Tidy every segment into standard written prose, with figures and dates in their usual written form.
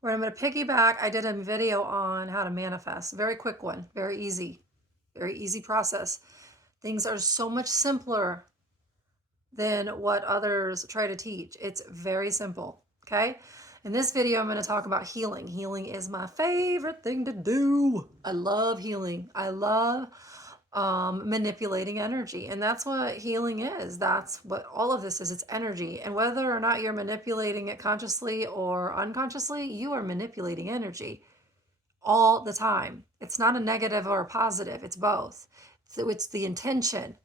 where I'm going to piggyback. I did a video on how to manifest, very quick one, very easy process. Things are so much simpler than what others try to teach. It's very simple. Okay. In this video, I'm going to talk about healing. Healing is my favorite thing to do. I love healing. I love manipulating energy. And that's what healing is. That's what all of this is. It's energy. And whether or not you're manipulating it consciously or unconsciously, you are manipulating energy all the time. It's not a negative or a positive, it's both. So it's the intention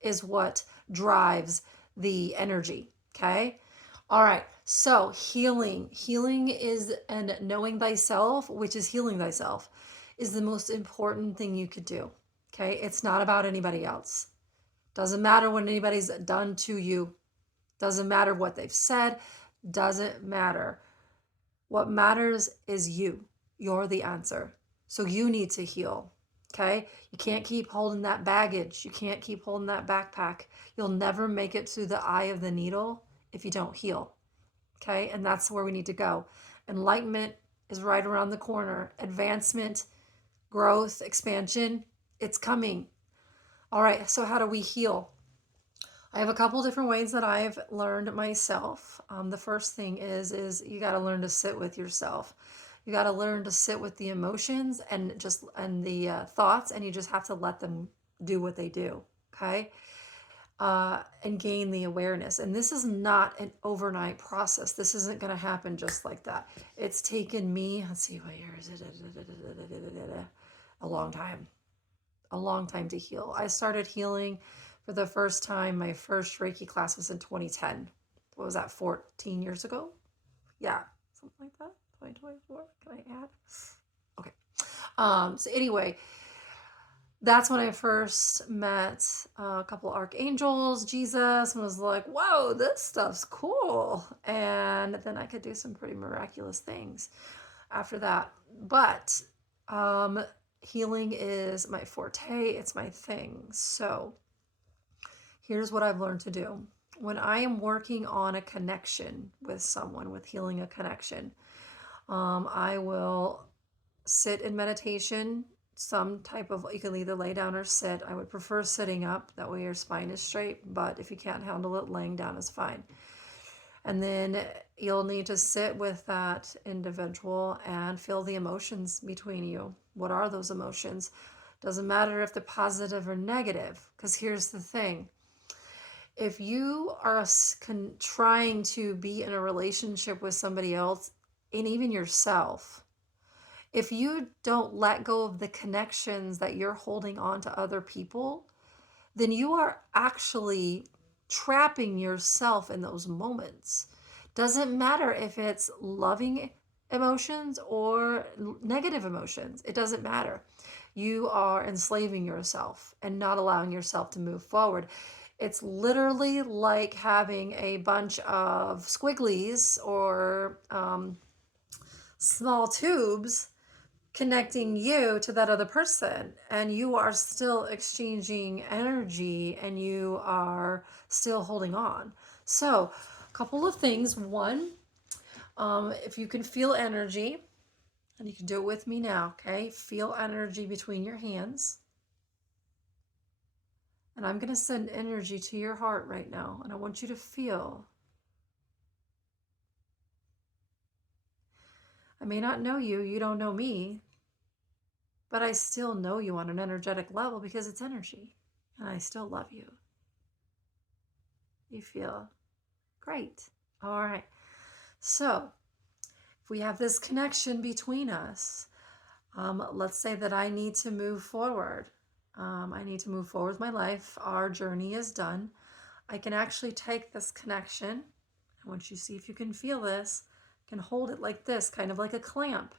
is what drives the energy. Okay. All right. So healing is, and knowing thyself, which is healing thyself, is the most important thing you could do. Okay. It's not about anybody else. Doesn't matter what anybody's done to you. Doesn't matter what they've said. Doesn't matter. What matters is you. You're the answer. So you need to heal. Okay. You can't keep holding that baggage. You can't keep holding that backpack. You'll never make it through the eye of the needle if you don't heal. Okay. And that's where we need to go. Enlightenment is right around the corner. Advancement, growth, expansion, it's coming. All right. So how do we heal? I have a couple different ways that I've learned myself. The first thing is you got to learn to sit with yourself. You got to learn to sit with the emotions and the thoughts, and you just have to let them do what they do. Okay. And gain the awareness. And this is not an overnight process. This isn't going to happen just like that. It's taken me, let's see, what year is it? A long time to heal. I started healing for the first time. My first Reiki class was in 2010. What was that, 14 years ago? Yeah, something like that. 2024. Can I add? Okay. So anyway, that's when I first met a couple archangels, Jesus, and was like, whoa, this stuff's cool. And then I could do some pretty miraculous things after that. But healing is my forte, it's my thing. So here's what I've learned to do. When I am working on a connection with someone, with healing a connection, I will sit in meditation, some type of, you can either lay down or sit. I would prefer sitting up, that way your spine is straight, but if you can't handle it, laying down is fine. And then you'll need to sit with that individual and feel the emotions between you. What are those emotions? Doesn't matter if they're positive or negative, because here's the thing. If you are trying to be in a relationship with somebody else, and even yourself, if you don't let go of the connections that you're holding on to other people, then you are actually trapping yourself in those moments. Doesn't matter if it's loving emotions or negative emotions, it doesn't matter. You are enslaving yourself and not allowing yourself to move forward. It's literally like having a bunch of squigglies or small tubes connecting you to that other person, and you are still exchanging energy and you are still holding on. So a couple of things. One, if you can feel energy, and you can do it with me now, okay? Feel energy between your hands. And I'm going to send energy to your heart right now, and I want you to feel. I may not know you, you don't know me, but I still know you on an energetic level because it's energy, and I still love you. You feel great. All right. So if we have this connection between us, let's say that I need to move forward. I need to move forward with my life. Our journey is done. I can actually take this connection. I want you to see if you can feel this. I can hold it like this, kind of like a clamp,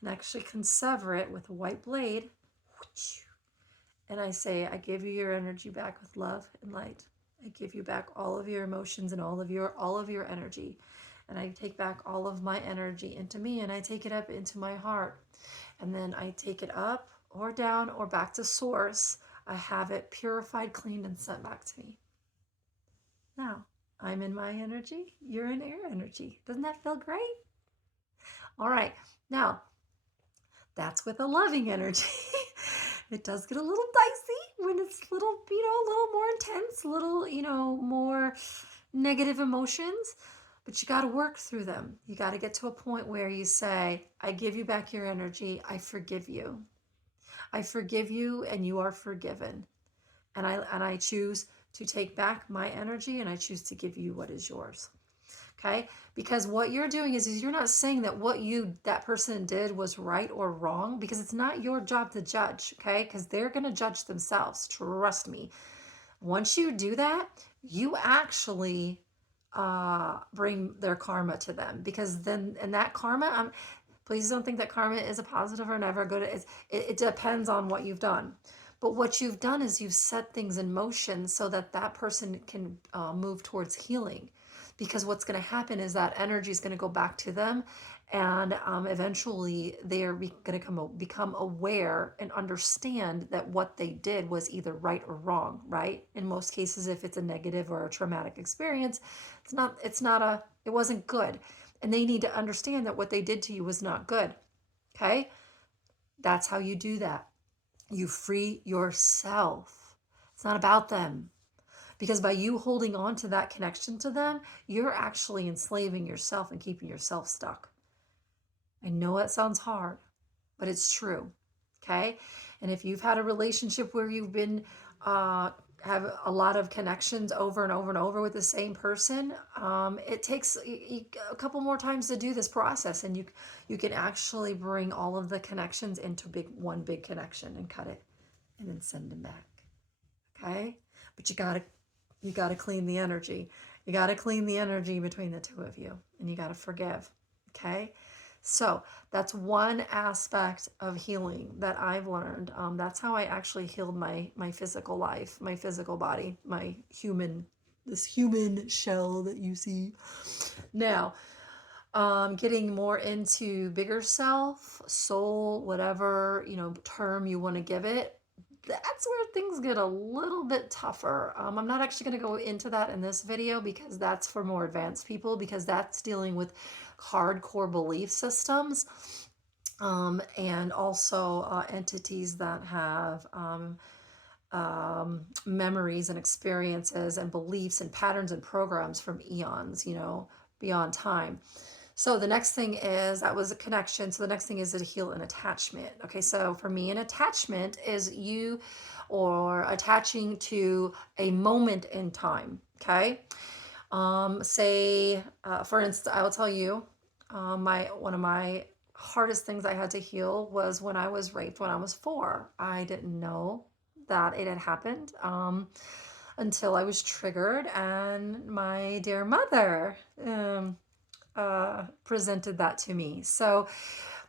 and actually can sever it with a white blade. And I say, I give you your energy back with love and light. I give you back all of your emotions and all of your energy. And I take back all of my energy into me, and I take it up into my heart. And then I take it up or down or back to source. I have it purified, cleaned, and sent back to me. Now, I'm in my energy, you're in air energy. Doesn't that feel great? All right. Now, that's with a loving energy. It does get a little dicey when it's a little, a little more intense, a little, more negative emotions, but you got to work through them. You got to get to a point where you say, I give you back your energy. I forgive you. I forgive you and you are forgiven. And I choose to take back my energy and I choose to give you what is yours. Okay? Because what you're doing is you're not saying that what that person did was right or wrong, because it's not your job to judge, okay? Because they're going to judge themselves. Trust me. Once you do that, you actually bring their karma to them, because then, and that karma, please don't think that karma is a positive or never good. It depends on what you've done. But what you've done is you've set things in motion so that that person can move towards healing. Because what's going to happen is that energy is going to go back to them, and eventually they're going to become aware and understand that what they did was either right or wrong. Right? In most cases, if it's a negative or a traumatic experience, it wasn't good, and they need to understand that what they did to you was not good. Okay? That's how you do that. You free yourself. It's not about them. Because by you holding on to that connection to them, you're actually enslaving yourself and keeping yourself stuck. I know it sounds hard, but it's true. Okay? And if you've had a relationship where you've been have a lot of connections over and over and over with the same person, it takes a couple more times to do this process, and you can actually bring all of the connections into one big connection and cut it, and then send them back. Okay? But you gotta clean the energy. You gotta clean the energy between the two of you, and you gotta forgive. Okay? So that's one aspect of healing that I've learned. That's how I actually healed my physical life, my physical body, this human shell that you see. Now, getting more into bigger self, soul, whatever term you want to give it. That's where things get a little bit tougher. I'm not actually going to go into that in this video, because that's for more advanced people, because that's dealing with hardcore belief systems, and also entities that have memories and experiences and beliefs and patterns and programs from eons, beyond time. So the next thing is, that was a connection. So the next thing is to heal an attachment. Okay, so for me, an attachment is you or attaching to a moment in time. Okay, say for instance, I will tell you, one of my hardest things I had to heal was when I was raped when I was 4. I didn't know that it had happened until I was triggered, and my dear mother presented that to me. So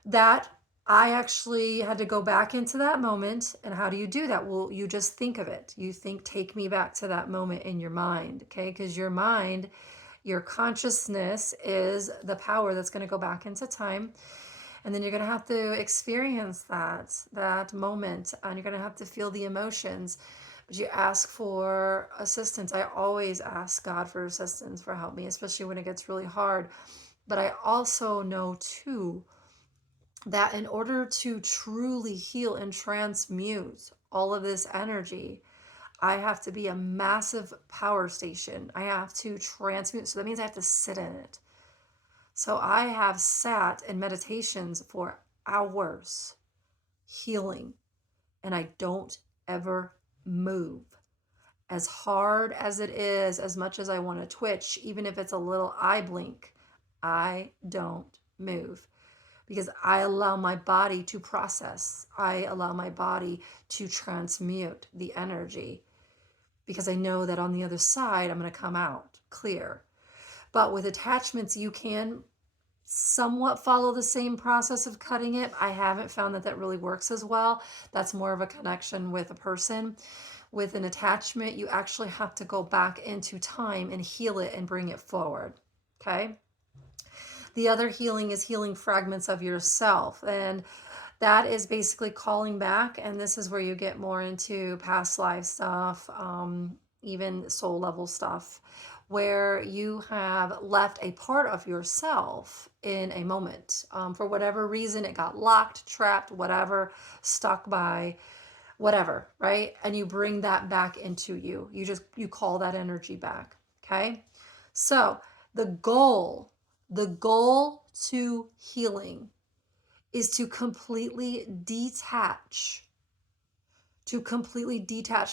that I actually had to go back into that moment. And how do you do that? Well, you just think of it. You think, take me back to that moment in your mind, okay? Because your mind, your consciousness is the power that's going to go back into time. And then you're going to have to experience that moment, and you're going to have to feel the emotions. But you ask for assistance. I always ask God for assistance, for help me, especially when it gets really hard. But I also know too that in order to truly heal and transmute all of this energy, I have to be a massive power station. I have to transmute. So that means I have to sit in it. So I have sat in meditations for hours healing, and I don't ever move. As hard as it is, as much as I want to twitch, even if it's a little eye blink, I don't move, because I allow my body to process. I allow my body to transmute the energy, because I know that on the other side, I'm going to come out clear. But with attachments, you can somewhat follow the same process of cutting it. I haven't found that really works as well. That's more of a connection with a person. With an attachment, you actually have to go back into time and heal it and bring it forward. Okay? The other healing is healing fragments of yourself. And that is basically calling back. And this is where you get more into past life stuff, even soul level stuff, where you have left a part of yourself in a moment. For whatever reason, it got locked, trapped, whatever, stuck by whatever, right? And you bring that back into you. You call that energy back. Okay. So the goal to healing is to completely detach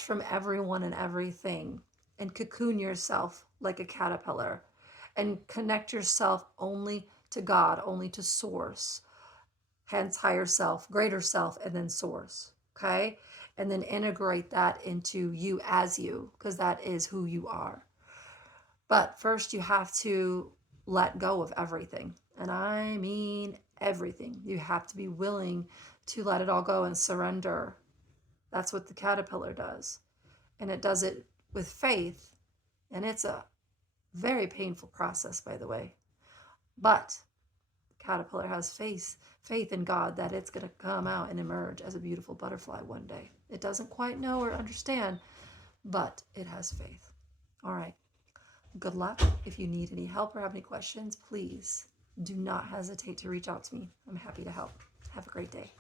from everyone and everything and cocoon yourself like a caterpillar and connect yourself only to God, only to source, hence higher self, greater self, and then source. Okay. And then integrate that into you as you, because that is who you are. But first, you have to let go of everything. And I mean everything. You have to be willing to let it all go and surrender. That's what the caterpillar does. And it does it with faith. And it's a very painful process, by the way. But the caterpillar has faith in God that it's going to come out and emerge as a beautiful butterfly one day. It doesn't quite know or understand, but it has faith. All right. Good luck. If you need any help or have any questions, please do not hesitate to reach out to me. I'm happy to help. Have a great day.